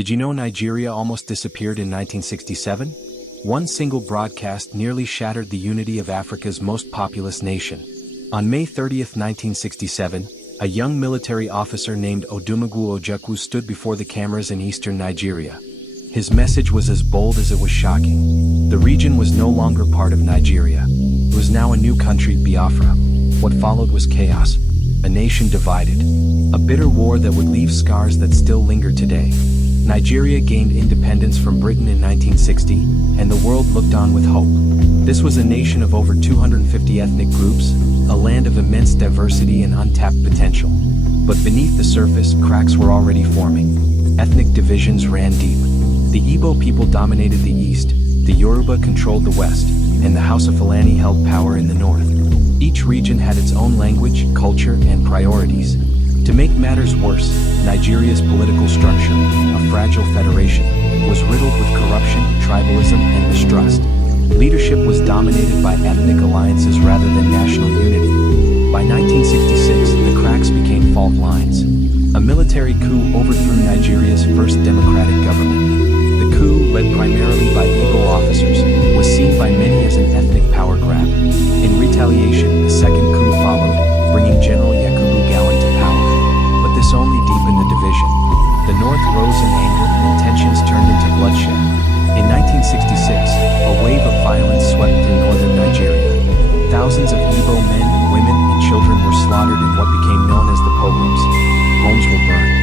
Did you know Nigeria almost disappeared in 1967? One single broadcast nearly shattered the unity of Africa's most populous nation. On May 30, 1967, a young military officer named Odumegwu Ojukwu stood before the cameras in eastern Nigeria. His message was as bold as it was shocking. The region was no longer part of Nigeria. It was now a new country, Biafra. What followed was chaos. A nation divided. A bitter war that would leave scars that still linger today. Nigeria gained independence from Britain in 1960, and the world looked on with hope. This was a nation of over 250 ethnic groups, a land of immense diversity and untapped potential. But beneath the surface, cracks were already forming. Ethnic divisions ran deep. The Igbo people dominated the east, the Yoruba controlled the west, and the House of Fulani held power in the north. Each region had its own language, culture, and priorities. To make matters worse, Nigeria's political structure, a fragile federation, was riddled with corruption, tribalism, and mistrust. Leadership was dominated by ethnic alliances rather than national unity. By 1966, the cracks became fault lines. A military coup overthrew Nigeria's first democratic government. The coup, led primarily by Igbo officers, was seen by many as an ethnic power grab. In retaliation, a second coup followed, bringing General Yakubu to power. But this only deepened the division. The North rose in anger and tensions turned into bloodshed. In 1966, a wave of violence swept through northern Nigeria. Thousands of Igbo men, women, and children were slaughtered in what became known as the pogroms. Homes were burned.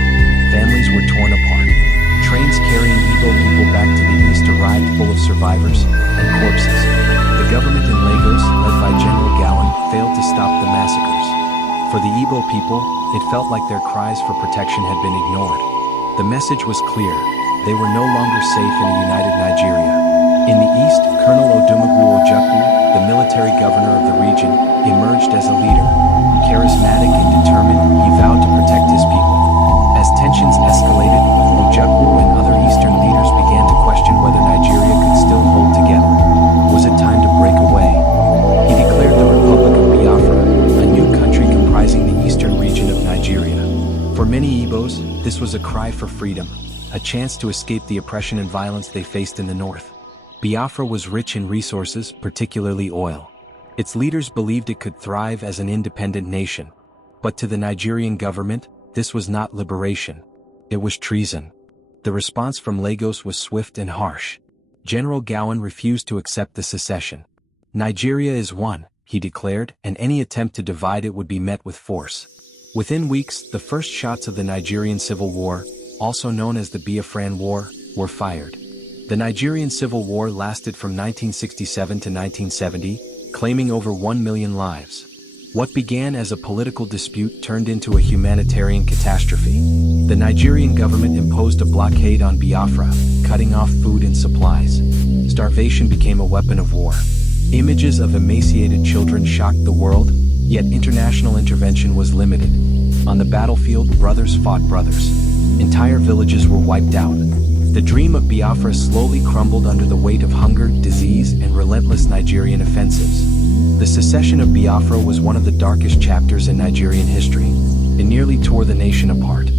Families were torn apart. Trains carrying Igbo people back to the east arrived full of survivors and corpses. The government in Lagos, led by General Gowon, failed to stop the massacres. For the Igbo people, it felt like their cries for protection had been ignored. The message was clear. They were no longer safe in a united Nigeria. In the east, Colonel Odumegwu Ojukwu, the military governor of the region, emerged as a leader. Charismatic and determined, he vowed to protect his people. As tensions escalated, Ojukwu and other eastern leaders began to question whether Nigeria could still hold together. Was it time to break away? He declared the Republic of Biafra, a new country comprising the eastern region of Nigeria. For many Igbos, this was a cry for freedom, a chance to escape the oppression and violence they faced in the north. Biafra was rich in resources, particularly oil. Its leaders believed it could thrive as an independent nation. But to the Nigerian government, this was not liberation. It was treason. The response from Lagos was swift and harsh. General Gowon refused to accept the secession. Nigeria is one, he declared, and any attempt to divide it would be met with force. Within weeks, the first shots of the Nigerian Civil War, also known as the Biafran War, were fired. The Nigerian Civil War lasted from 1967 to 1970, claiming over 1 million lives. What began as a political dispute turned into a humanitarian catastrophe. The Nigerian government imposed a blockade on Biafra, cutting off food and supplies. Starvation became a weapon of war. Images of emaciated children shocked the world, yet international intervention was limited. On the battlefield, brothers fought brothers. Entire villages were wiped out. The dream of Biafra slowly crumbled under the weight of hunger, disease, and relentless Nigerian offensives. The secession of Biafra was one of the darkest chapters in Nigerian history. It nearly tore the nation apart.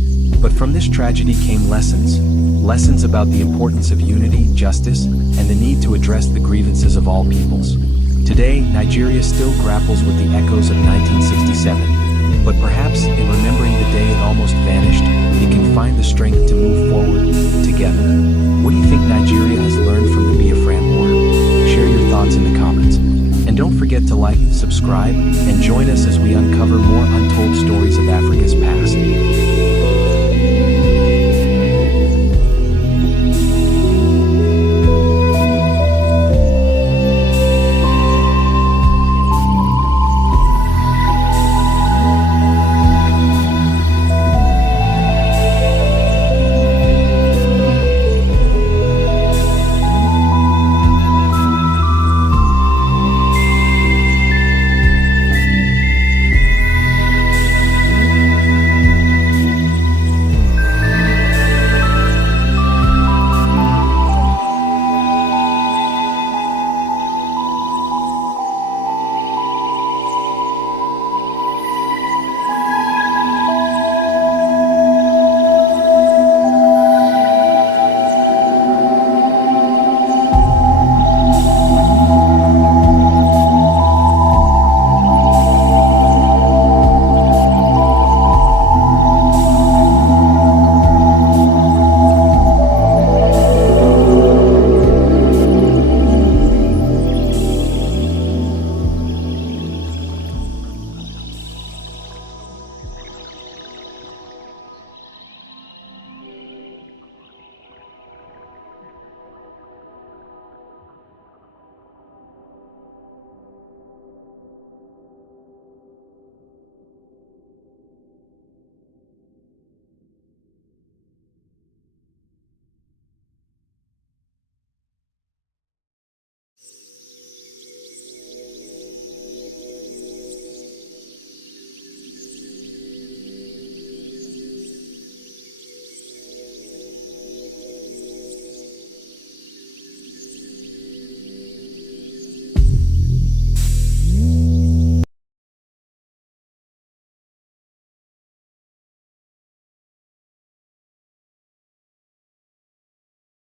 But from this tragedy came lessons. Lessons about the importance of unity, justice, and the need to address the grievances of all peoples. Today, Nigeria still grapples with the echoes of 1967. But perhaps, in remembering the day it almost vanished, it can find the strength to move forward, together. What do you think Nigeria has learned from the Biafran War? Share your thoughts in the comments. And don't forget to like, subscribe, and join us as we uncover more untold